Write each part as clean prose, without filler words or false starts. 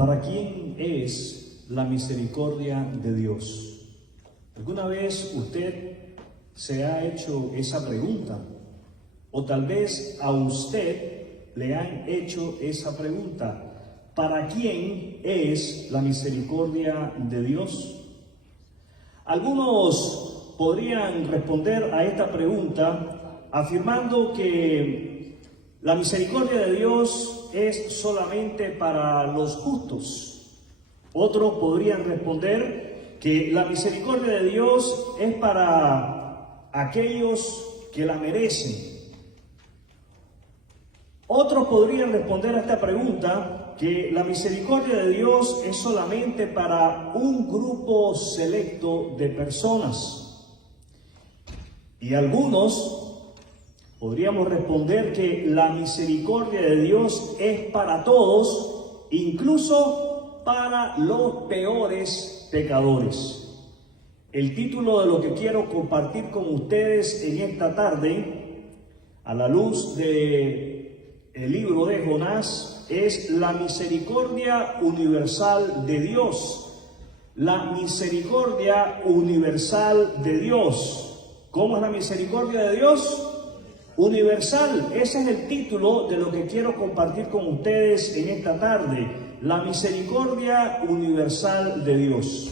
¿Para quién es la misericordia de Dios? ¿Alguna vez usted se ha hecho esa pregunta? O tal vez a usted le han hecho esa pregunta. ¿Para quién es la misericordia de Dios? Algunos podrían responder a esta pregunta afirmando que la misericordia de Dios es solamente para los justos. Otros podrían responder que la misericordia de Dios es para aquellos que la merecen. Otros podrían responder a esta pregunta que la misericordia de Dios es solamente para un grupo selecto de personas. Y algunos podríamos responder que la misericordia de Dios es para todos, incluso para los peores pecadores. El título de lo que quiero compartir con ustedes en esta tarde, a la luz del libro de Jonás, es la misericordia universal de Dios. La misericordia universal de Dios. ¿Cómo es la misericordia de Dios? Universal. Ese es el título de lo que quiero compartir con ustedes en esta tarde. La misericordia universal de Dios.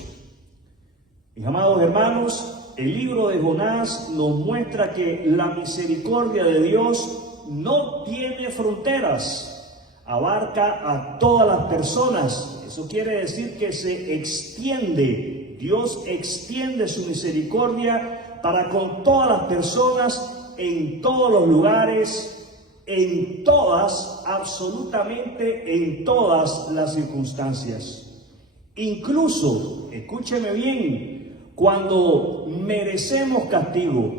Mis amados hermanos, el libro de Jonás nos muestra que la misericordia de Dios no tiene fronteras, abarca a todas las personas. Eso quiere decir que se extiende, Dios extiende su misericordia para con todas las personas, en todos los lugares, en todas, absolutamente en todas las circunstancias. Incluso, escúcheme bien, cuando merecemos castigo,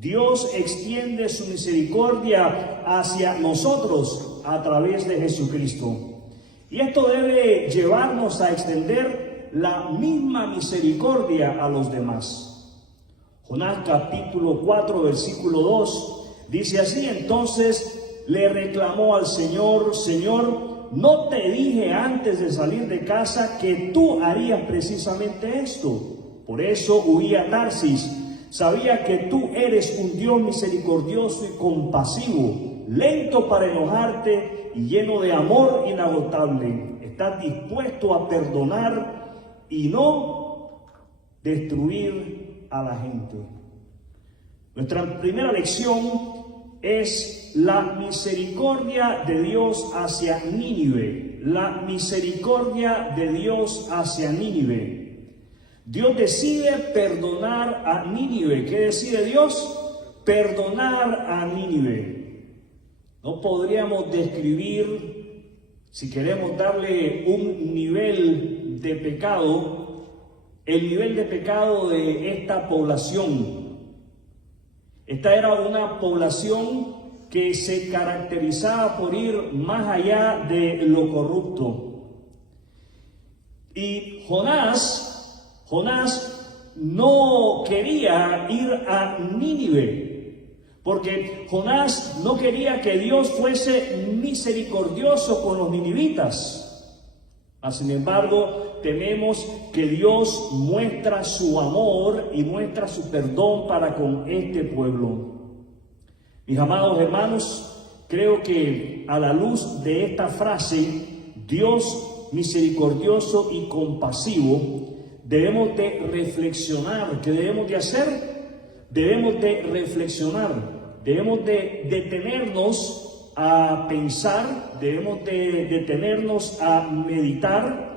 Dios extiende su misericordia hacia nosotros a través de Jesucristo. Y esto debe llevarnos a extender la misma misericordia a los demás. Jonás capítulo 4, versículo 2, dice así: entonces le reclamó al Señor: Señor, ¿no te dije antes de salir de casa que tú harías precisamente esto? Por eso huí a Tarsis. Sabía que tú eres un Dios misericordioso y compasivo, lento para enojarte y lleno de amor inagotable. Estás dispuesto a perdonar y no destruir a la gente. Nuestra primera lección es la misericordia de Dios hacia Nínive. La misericordia de Dios hacia Nínive. Dios decide perdonar a Nínive. ¿Qué decide Dios? Perdonar a Nínive. No podríamos describir, si queremos darle un nivel de pecado, el nivel de pecado de esta población. Esta era una población que se caracterizaba por ir más allá de lo corrupto. Y Jonás no quería ir a Nínive, porque Jonás no quería que Dios fuese misericordioso con los ninivitas. Sin embargo, tenemos que Dios muestra su amor y muestra su perdón para con este pueblo. Mis amados hermanos, creo que a la luz de esta frase, Dios misericordioso y compasivo, debemos de reflexionar. ¿Qué debemos de hacer? Debemos de reflexionar, debemos de detenernos a pensar, debemos de detenernos a meditar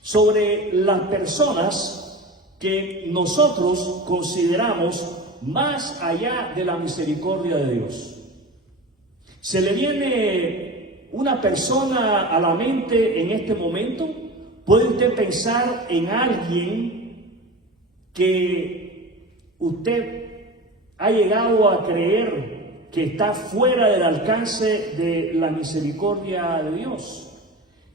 sobre las personas que nosotros consideramos más allá de la misericordia de Dios. ¿Se le viene una persona a la mente en este momento? ¿Puede usted pensar en alguien que usted ha llegado a creer que está fuera del alcance de la misericordia de Dios?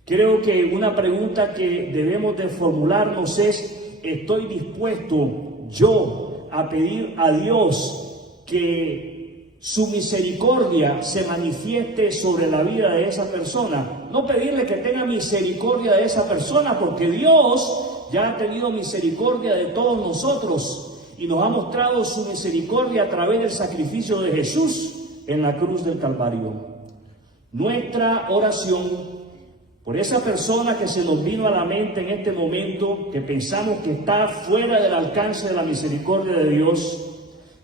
Creo que una pregunta que debemos de formularnos es: ¿estoy dispuesto yo a pedir a Dios que su misericordia se manifieste sobre la vida de esa persona. No pedirle que tenga misericordia de esa persona, porque Dios ya ha tenido misericordia de todos nosotros y nos ha mostrado su misericordia a través del sacrificio de Jesús en la cruz del Calvario. Nuestra oración por esa persona que se nos vino a la mente en este momento, que pensamos que está fuera del alcance de la misericordia de Dios,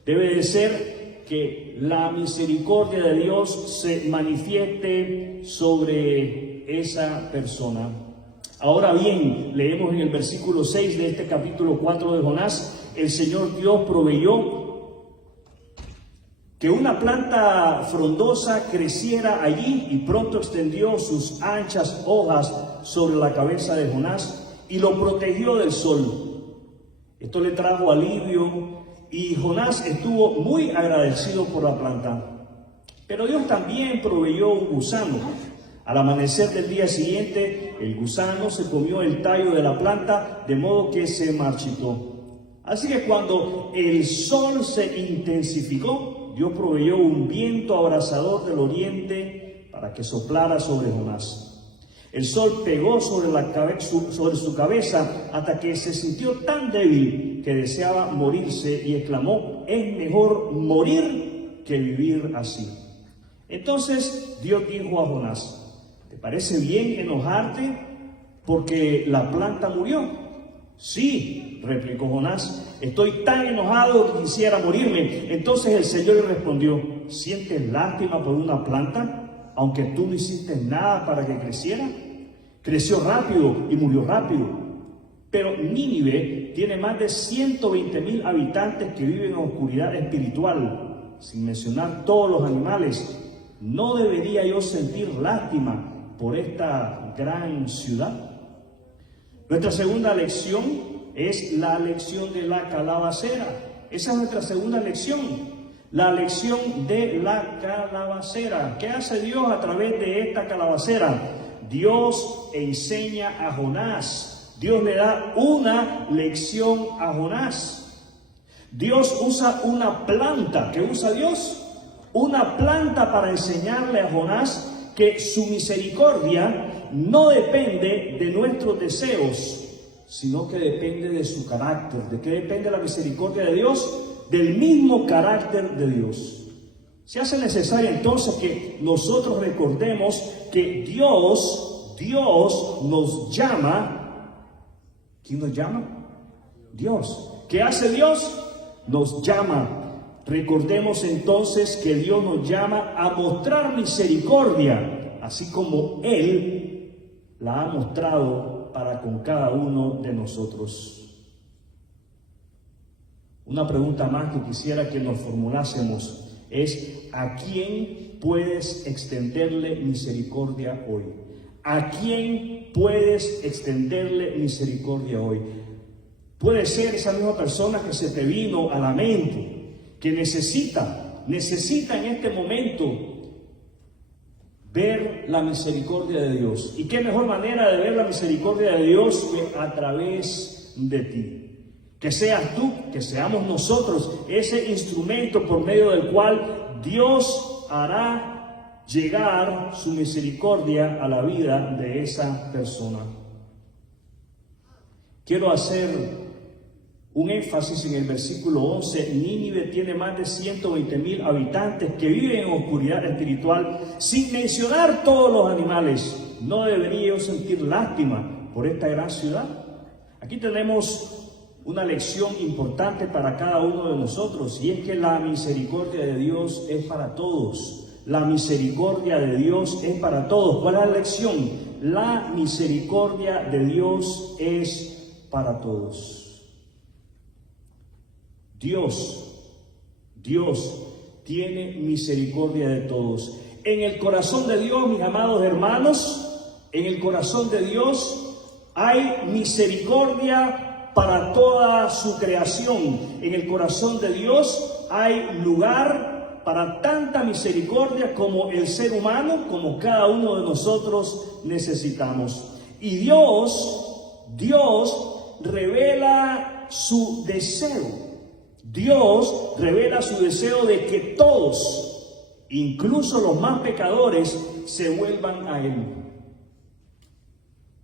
debe de ser que la misericordia de Dios se manifieste sobre esa persona. Ahora bien, leemos en el versículo 6 de este capítulo 4 de Jonás: el Señor Dios proveyó que una planta frondosa creciera allí, y pronto extendió sus anchas hojas sobre la cabeza de Jonás y lo protegió del sol. Esto le trajo alivio y Jonás estuvo muy agradecido por la planta. Pero Dios también proveyó un gusano. Al amanecer del día siguiente, el gusano se comió el tallo de la planta, de modo que se marchitó. Así que cuando el sol se intensificó, Dios proveyó un viento abrasador del oriente para que soplara sobre Jonás. El sol pegó sobre su cabeza hasta que se sintió tan débil que deseaba morirse y exclamó: es mejor morir que vivir así. Entonces Dios dijo a Jonás: ¿te parece bien enojarte porque la planta murió? Sí, replicó Jonás, estoy tan enojado que quisiera morirme. Entonces el Señor le respondió: ¿sientes lástima por una planta, aunque tú no hiciste nada para que creciera? Creció rápido y murió rápido. Pero Nínive tiene más de 120,000 habitantes que viven en oscuridad espiritual, sin mencionar todos los animales. ¿No debería yo sentir lástima por esta gran ciudad? Nuestra segunda lección es la lección de la calabacera. Esa es nuestra segunda lección, la lección de la calabacera. ¿Qué hace Dios a través de esta calabacera? Dios enseña a Jonás. Dios le da una lección a Jonás. Dios usa una planta. ¿Qué usa Dios? Una planta para enseñarle a Jonás que su misericordia no depende de nuestros deseos, sino que depende de su carácter. ¿De qué depende la misericordia de Dios? Del mismo carácter de Dios. Se hace necesario entonces que nosotros recordemos que Dios nos llama. ¿Quién nos llama? Dios. ¿Qué hace Dios? Nos llama. Recordemos entonces que Dios nos llama a mostrar misericordia, así como Él la ha mostrado para con cada uno de nosotros. Una pregunta más que quisiera que nos formulásemos es: ¿a quién puedes extenderle misericordia hoy? ¿A quién puedes extenderle misericordia hoy? Puede ser esa misma persona que se te vino a la mente, que necesita en este momento ver la misericordia de Dios. ¿Y qué mejor manera de ver la misericordia de Dios que a través de ti? Que seas tú, que seamos nosotros ese instrumento por medio del cual Dios hará llegar su misericordia a la vida de esa persona. Quiero hacer un énfasis en el versículo 11. Nínive tiene más de 120,000 habitantes que viven en oscuridad espiritual, sin mencionar todos los animales. ¿No debería yo sentir lástima por esta gran ciudad? Aquí tenemos una lección importante para cada uno de nosotros, y es que la misericordia de Dios es para todos. La misericordia de Dios es para todos. ¿Cuál es la lección? La misericordia de Dios es para todos. Dios tiene misericordia de todos. En el corazón de Dios, mis amados hermanos, en el corazón de Dios hay misericordia para toda su creación. En el corazón de Dios hay lugar para tanta misericordia como el ser humano, como cada uno de nosotros necesitamos. Y Dios revela su deseo. Dios revela su deseo de que todos incluso los más pecadores, se vuelvan a Él.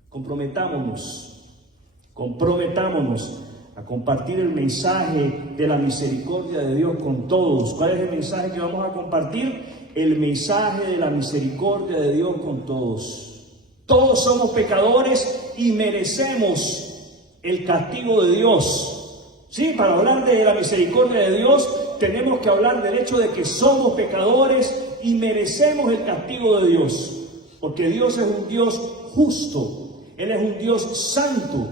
Comprometámonos a compartir el mensaje de la misericordia de Dios con todos. ¿Cuál es el mensaje que vamos a compartir? El mensaje de la misericordia de Dios con todos. Todos somos pecadores y merecemos el castigo de Dios. Sí, para hablar de la misericordia de Dios, tenemos que hablar del hecho de que somos pecadores y merecemos el castigo de Dios. Porque Dios es un Dios justo, Él es un Dios santo.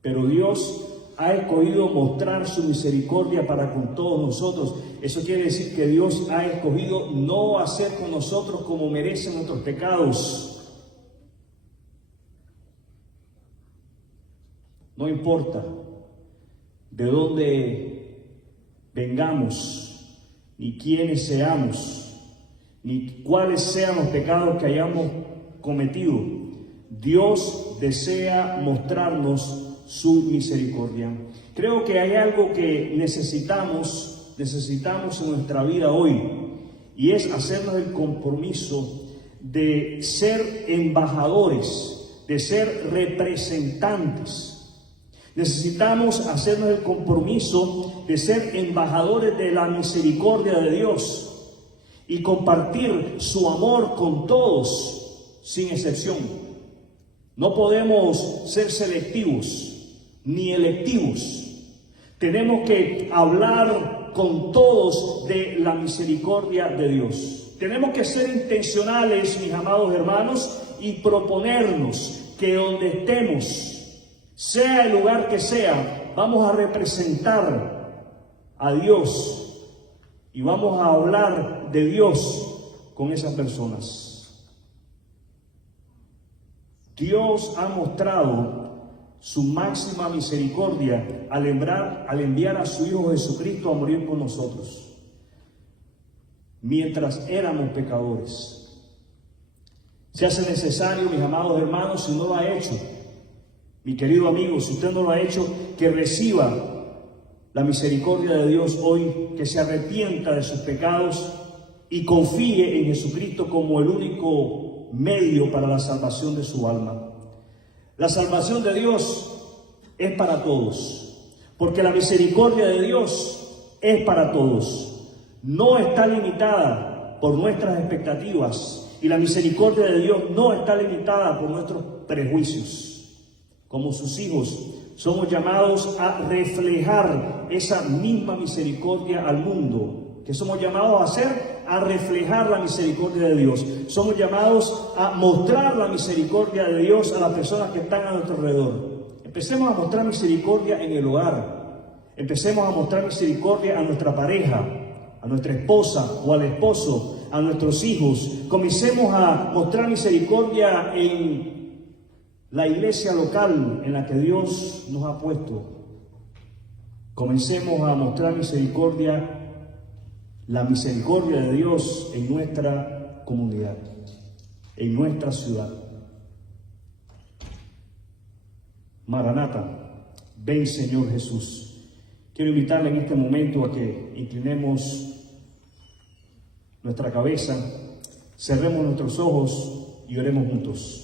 Pero Dios ha escogido mostrar su misericordia para con todos nosotros. Eso quiere decir que Dios ha escogido no hacer con nosotros como merecen nuestros pecados. No importa de dónde vengamos, ni quiénes seamos, ni cuáles sean los pecados que hayamos cometido. Dios desea mostrarnos su misericordia. Creo que hay algo que necesitamos en nuestra vida hoy, y es hacernos el compromiso de ser embajadores, de ser representantes. Necesitamos hacernos el compromiso de ser embajadores de la misericordia de Dios y compartir su amor con todos, sin excepción. No podemos ser selectivos ni electivos. Tenemos que hablar con todos de la misericordia de Dios. Tenemos que ser intencionales, mis amados hermanos, y proponernos que donde estemos, sea el lugar que sea, vamos a representar a Dios y vamos a hablar de Dios con esas personas. Dios ha mostrado su máxima misericordia al enviar a su Hijo Jesucristo a morir por nosotros, mientras éramos pecadores. Se hace necesario, mis amados hermanos, si no lo ha hecho, mi querido amigo, si usted no lo ha hecho, que reciba la misericordia de Dios hoy, que se arrepienta de sus pecados y confíe en Jesucristo como el único medio para la salvación de su alma. La salvación de Dios es para todos, porque la misericordia de Dios es para todos. No está limitada por nuestras expectativas, y la misericordia de Dios no está limitada por nuestros prejuicios. Como sus hijos, somos llamados a reflejar esa misma misericordia al mundo. ¿Qué somos llamados a hacer? A reflejar la misericordia de Dios. Somos llamados a mostrar la misericordia de Dios a las personas que están a nuestro alrededor. Empecemos a mostrar misericordia en el hogar. Empecemos a mostrar misericordia a nuestra pareja, a nuestra esposa o al esposo, a nuestros hijos. Comencemos a mostrar misericordia en la iglesia local en la que Dios nos ha puesto. Comencemos a mostrar misericordia, la misericordia de Dios en nuestra comunidad, en nuestra ciudad. Maranata, ven Señor Jesús. Quiero invitarle en este momento a que inclinemos nuestra cabeza, cerremos nuestros ojos y oremos juntos.